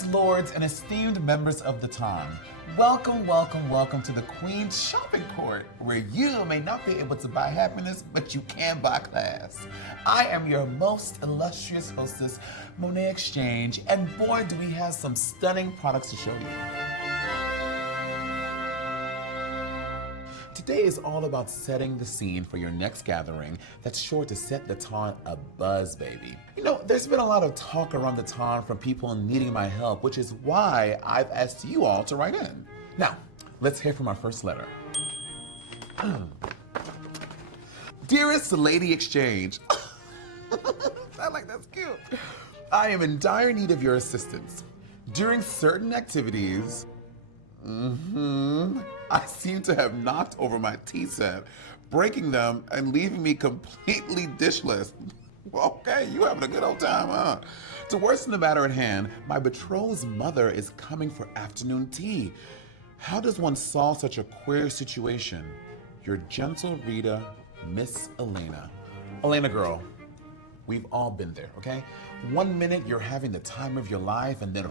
Ladies, lords, and esteemed members of the Ton, welcome, welcome, welcome to the Queen's Shopping Court, where you may not be able to buy happiness, but you can buy class. I am your most illustrious hostess, Monet Exchange, and boy, do we have some stunning products to show you. Today is all about setting the scene for your next gathering that's sure to set the Ton abuzz, baby. You know, there's been a lot of talk around the Ton from people needing my help, which is why I've asked you all to write in. Now, let's hear from our first letter. Dearest Lady Exchange, I like that's cute. I am in dire need of your assistance. During certain activities, I seem to have knocked over my tea set, breaking them and leaving me completely dishless. Okay, you having a good old time, huh? To worsen the matter at hand, my betrothed's mother is coming for afternoon tea. How does one solve such a queer situation? Your gentle reader, Miss Elena. Elena girl, we've all been there, okay? 1 minute you're having the time of your life and then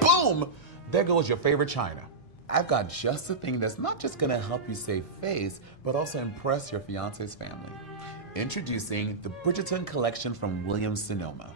boom! There goes your favorite china. I've got just the thing that's not just gonna help you save face, but also impress your fiance's family. Introducing the Bridgerton collection from Williams-Sonoma.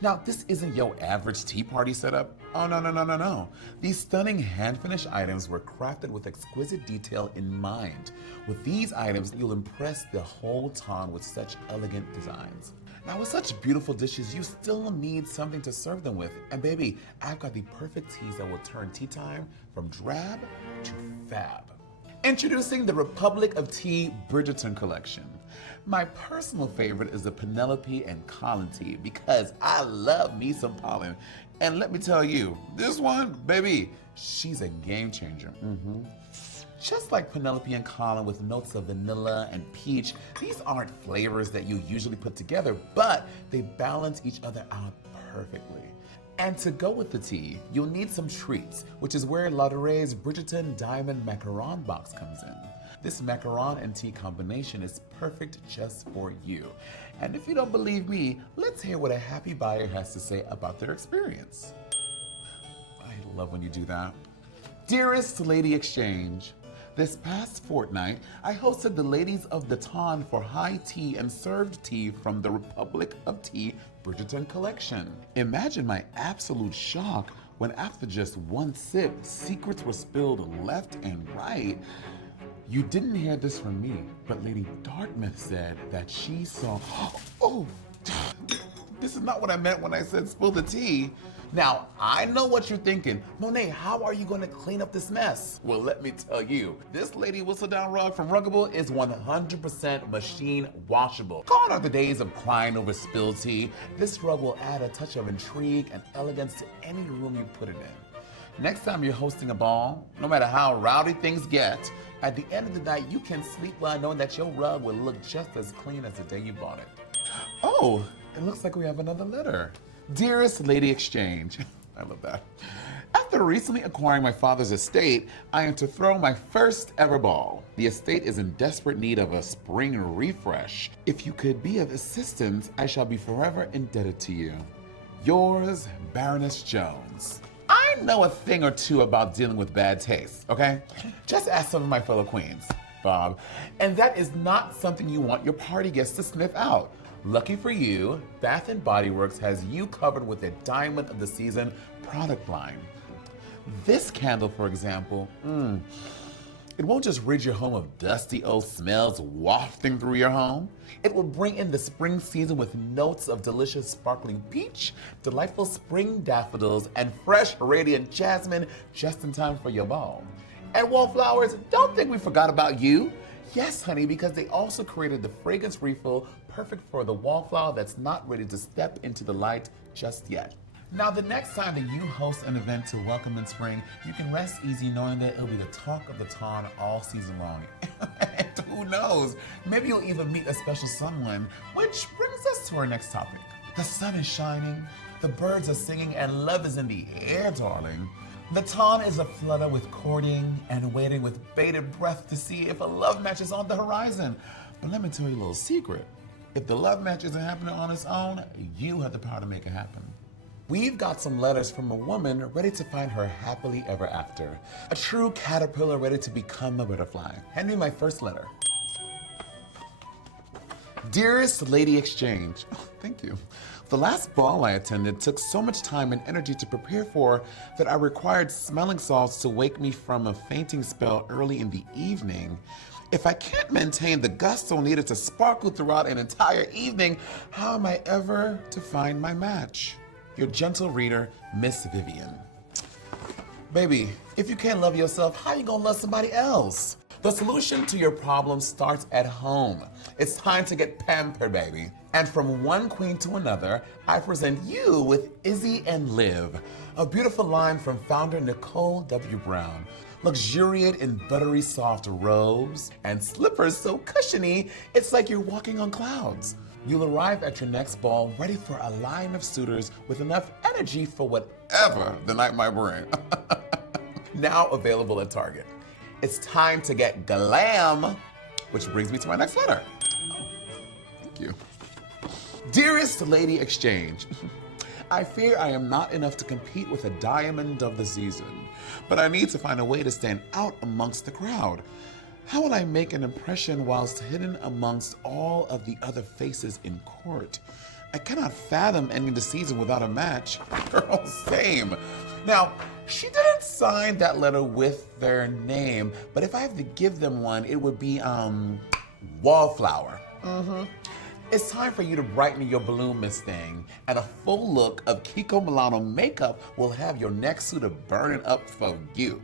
Now, this isn't your average tea party setup. Oh, no. These stunning hand-finished items were crafted with exquisite detail in mind. With these items, you'll impress the whole Ton with such elegant designs. Now, with such beautiful dishes, you still need something to serve them with. And baby, I've got the perfect teas that will turn tea time from drab to fab. Introducing the Republic of Tea Bridgerton collection. My personal favorite is the Penelope and Colin tea because I love me some pollen. And let me tell you, this one, baby, she's a game changer. Just like Penelope and Colin with notes of vanilla and peach, these aren't flavors that you usually put together, but they balance each other out perfectly. And to go with the tea, you'll need some treats, which is where Laudere's Bridgerton Diamond Macaron box comes in. This macaron and tea combination is perfect just for you. And if you don't believe me, let's hear what a happy buyer has to say about their experience. I love when you do that. Dearest Lady Exchange, this past fortnight, I hosted the ladies of the Ton for high tea and served tea from the Republic of Tea Bridgerton collection. Imagine my absolute shock when after just one sip, secrets were spilled left and right. You didn't hear this from me, but Lady Dartmouth said that she saw, oh, this is not what I meant when I said spill the tea. Now, I know what you're thinking. Monet, how are you gonna clean up this mess? Well, let me tell you, this Lady Whistledown rug from Ruggable is 100% machine washable. Gone are the days of crying over spilled tea. This rug will add a touch of intrigue and elegance to any room you put it in. Next time you're hosting a ball, no matter how rowdy things get, at the end of the night, you can sleep well knowing that your rug will look just as clean as the day you bought it. Oh, it looks like we have another letter. Dearest Lady Exchange, I love that. After recently acquiring my father's estate, I am to throw my first ever ball. The estate is in desperate need of a spring refresh. If you could be of assistance, I shall be forever indebted to you. Yours, Baroness Jones. I know a thing or two about dealing with bad taste, okay? Just ask some of my fellow queens, Bob. And that is not something you want your party guests to sniff out. Lucky for you, Bath & Body Works has you covered with a Diamond of the Season product line. This candle, for example, it won't just rid your home of dusty old smells wafting through your home. It will bring in the spring season with notes of delicious sparkling peach, delightful spring daffodils, and fresh radiant jasmine just in time for your ball. And Wallflowers, don't think we forgot about you. Yes, honey, because they also created the fragrance refill perfect for the wallflower that's not ready to step into the light just yet. Now, the next time that you host an event to welcome in spring, you can rest easy knowing that it'll be the talk of the Ton all season long. And who knows, maybe you'll even meet a special someone, which brings us to our next topic. The sun is shining, the birds are singing, and love is in the air, darling. The Ton is aflutter with courting and waiting with bated breath to see if a love match is on the horizon. But let me tell you a little secret. If the love match isn't happening on its own, you have the power to make it happen. We've got some letters from a woman ready to find her happily ever after. A true caterpillar ready to become a butterfly. Hand me my first letter. Dearest Lady Exchange, thank you. The last ball I attended took so much time and energy to prepare for that I required smelling salts to wake me from a fainting spell early in the evening. If I can't maintain the gusto needed to sparkle throughout an entire evening, how am I ever to find my match? Your gentle reader, Miss Vivian. Baby, if you can't love yourself, how you gonna love somebody else? The solution to your problem starts at home. It's time to get pampered, baby. And from one queen to another, I present you with Izzy and Liv, a beautiful line from founder Nicole W. Brown. Luxuriate in buttery soft robes and slippers so cushiony, it's like you're walking on clouds. You'll arrive at your next ball ready for a line of suitors with enough energy for whatever the night might bring. Now available at Target. It's time to get glam, which brings me to my next letter. Thank you. Dearest Lady Exchange, I fear I am not enough to compete with a diamond of the season, but I need to find a way to stand out amongst the crowd. How will I make an impression whilst hidden amongst all of the other faces in court? I cannot fathom ending the season without a match. Girl, same. Now, she didn't sign that letter with their name, but if I have to give them one, it would be, Wallflower. It's time for you to brighten your balloon, Miss Thing, and a full look of Kiko Milano makeup will have your next suitor burning up for you.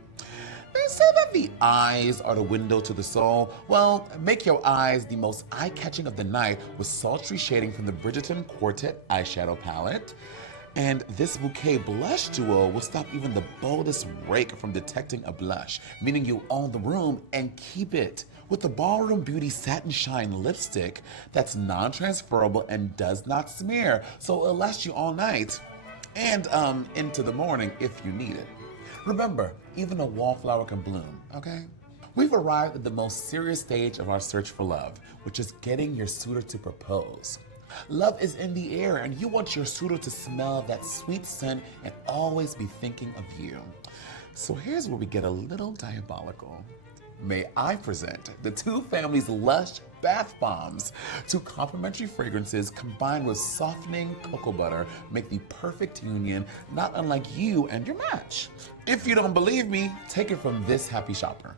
They say that the eyes are the window to the soul. Well, make your eyes the most eye-catching of the night with sultry shading from the Bridgerton Quartet eyeshadow palette. And this bouquet blush duo will stop even the boldest rake from detecting a blush, meaning you own the room and keep it. With the Ballroom Beauty Satin Shine lipstick that's non-transferable and does not smear, so it'll last you all night and into the morning if you need it. Remember, even a wallflower can bloom, okay? We've arrived at the most serious stage of our search for love, which is getting your suitor to propose. Love is in the air, and you want your suitor to smell that sweet scent and always be thinking of you. So here's where we get a little diabolical. May I present the Two Families Lush Bath Bombs. Two complimentary fragrances combined with softening cocoa butter make the perfect union, not unlike you and your match. If you don't believe me, take it from this happy shopper.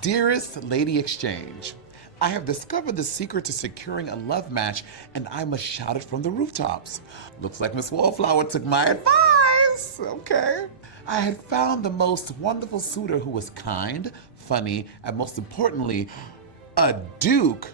Dearest Lady Exchange, I have discovered the secret to securing a love match, and I must shout it from the rooftops. Looks like Miss Wallflower took my advice. Okay. I had found the most wonderful suitor who was kind, funny, and most importantly, a duke.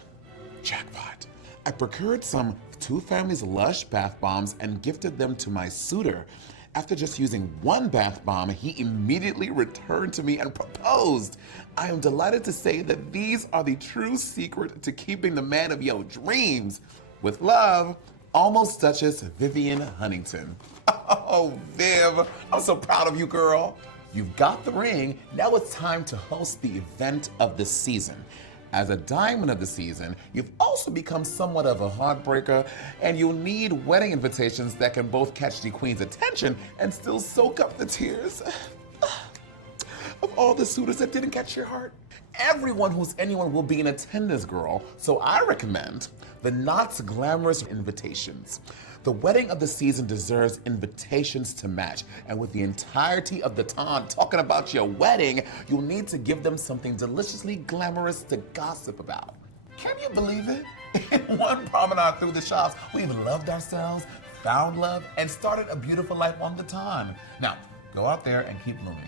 Jackpot. I procured some Two Families Lush bath bombs and gifted them to my suitor. After just using one bath bomb, he immediately returned to me and proposed. I am delighted to say that these are the true secret to keeping the man of your dreams. With love, Almost Duchess Vivian Huntington. Oh, Viv, I'm so proud of you, girl. You've got the ring. Now it's time to host the event of the season. As a diamond of the season, you've also become somewhat of a heartbreaker, and you'll need wedding invitations that can both catch the queen's attention and still soak up the tears of all the suitors that didn't catch your heart. Everyone who's anyone will be in attendance, girl, so I recommend the not glamorous invitations. The wedding of the season deserves invitations to match, and with the entirety of the time talking about your wedding, you'll need to give them something deliciously glamorous to gossip about. Can you believe it? In one promenade through the shops, we've loved ourselves, found love, and started a beautiful life on the ton. Now, go out there and keep blooming.